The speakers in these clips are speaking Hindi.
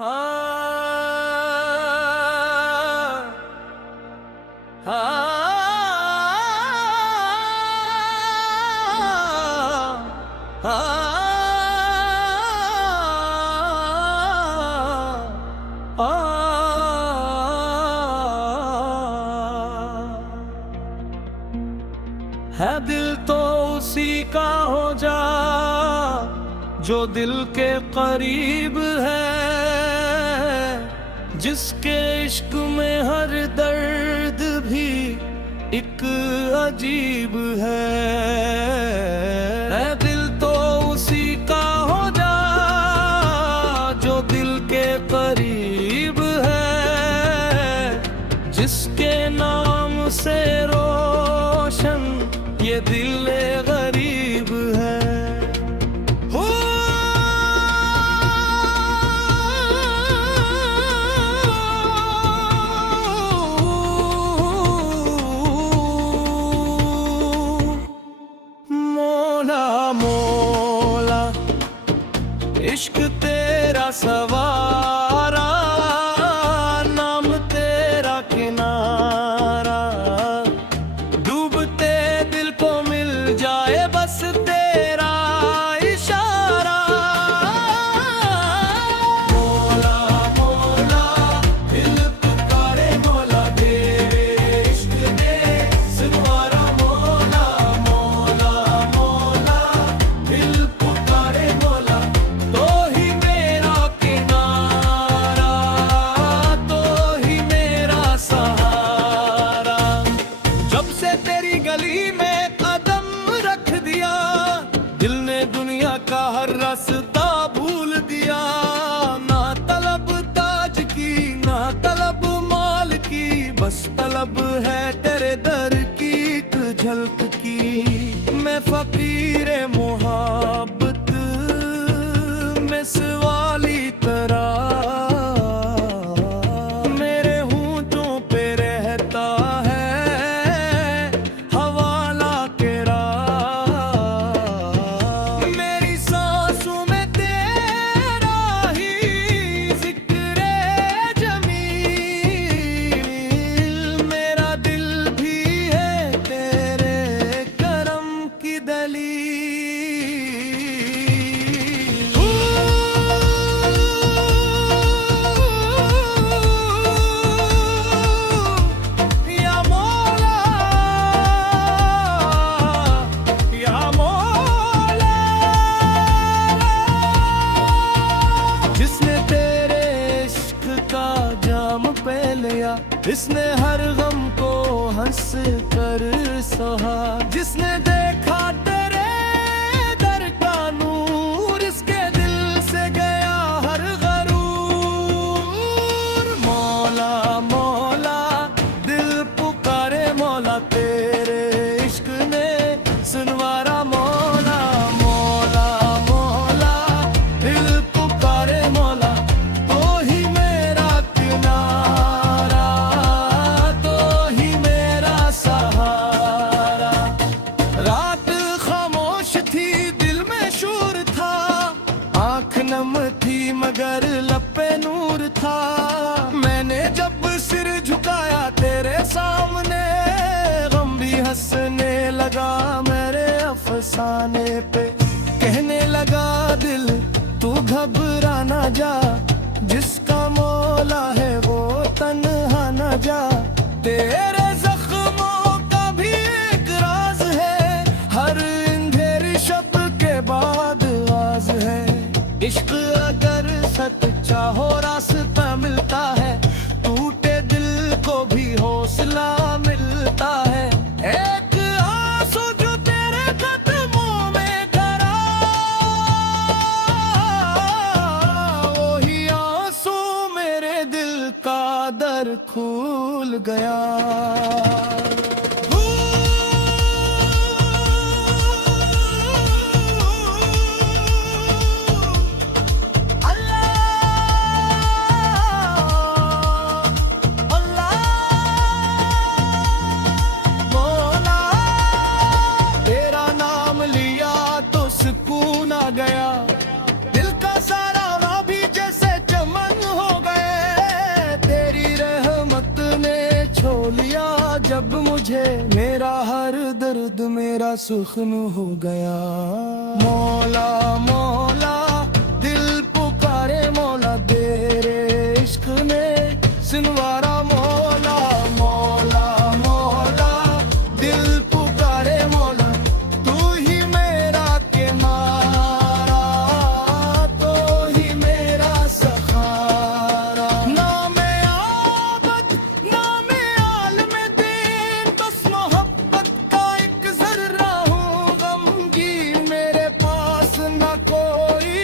है दिल तो उसी का हो जा जो दिल के करीब है, जिसके इश्क में हर दर्द भी एक अजीब है दिल तो उसी का हो जा जो दिल के करीब है, जिसके नाम से रोशन ये दिल गरीब है। इश्क तेरा सवारा, नाम तेरा किनारा, डूबते दिल को मिल जाए बस तेरा इशारा। मौला मौला दिल पुकारे मौला तेरे इश्क ने सुनवारा। मौला मौला मौला दिल पुकारे मौला गली में कदम रख दिया, दिल ने दुनिया का हर रास्ता भूल दिया। ना तलब ताज की ना तलब माल की, बस तलब है तेरे दर की एक झलक की। मैं फकीर मोहब्बत में सवाली तरह इसने हर गम को हंस कर सहा, जिसने देखा तेरे दर का नूर, इसके दिल से गया हर गरूर। मौला मौला दिल पुकारे मौला तेरे इश्क ने सुनवारा। मौला मौला मौला दिल पुकारे मौला तो ही मेरा किनारा, थी मगर लपे नूर था। मैंने जब सिर झुकाया तेरे सामने, गम भी हंसने लगा मेरे अफसाने पे। कहने लगा दिल तू घबरा ना जा, जिसका मौला है वो तन्हा ना जा। तेरे जख्मों का भी एक राज है, हर अंधेरी शब के बाद आवाज है। इश्क अगर सच्चा हो रास्ता मिलता है, टूटे दिल को भी हौसला मिलता है। एक आंसू जो तेरे कदमों में करा, वही आंसू मेरे दिल का दर खोल गया। गया दिल का सारा भी जैसे चमन मुझे, मेरा हर दर्द मेरा सुखन हो गया। मौला मौला दिल पुकारे मौला, तेरे इश्क ने सिनवारा। मौला मौला मौला दिल पुकारे मौला, तू ही मेरा किनारा, तो ही मेरा सहारा। नाम आबद नाम आलम दीन, बस मोहब्बत का एक जर्रा हूँ गमगीन। मेरे पास न कोई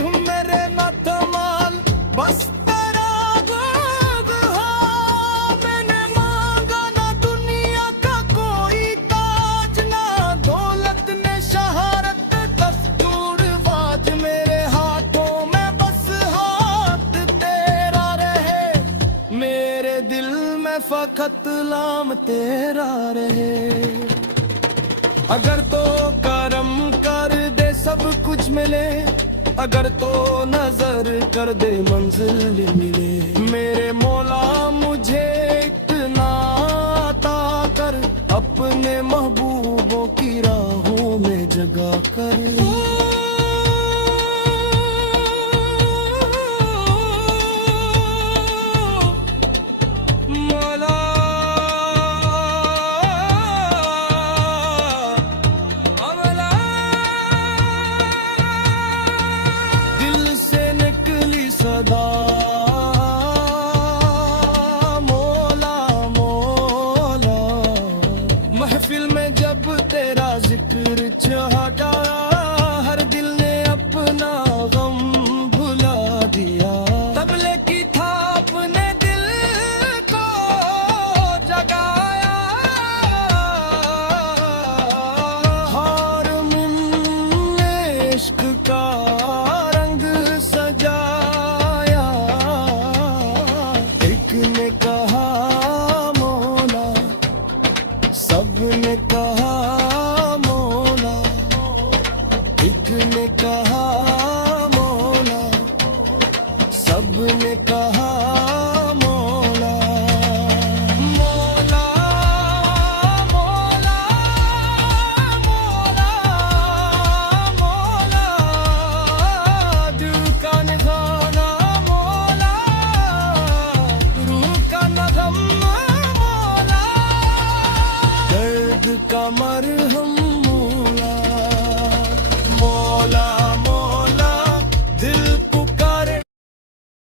हूँ, मेरे न धमाल, बस तेरा गुग हाँ। मैंने मांगा ना दुनिया का कोई ताज, ना दौलत ने शहारत दस्तूर बाज। मेरे हाथों में बस हाथ तेरा रहे, मेरे दिल में फकत लाम तेरा रहे। अगर तो करम कर दे सब कुछ मिले, अगर तो नजर कर दे मंजिल मिले। मेरे मौला मुझे इतना अता कर, अपने महबूबों की राहों में जगा कर। मौला मौला दिल से निकली सदा, मौला मौला। महफिल में जब तेरा जिक्र चढ़ा, हर दिल ने अपना गम भुला दिया। तबले की थाप ने दिल को जगाया, हारमूम ने इश्क का रंग सजाया। एक ने कहा मौला, सब ने कहा मौला। एक ने कहा मौला, सब ने कहा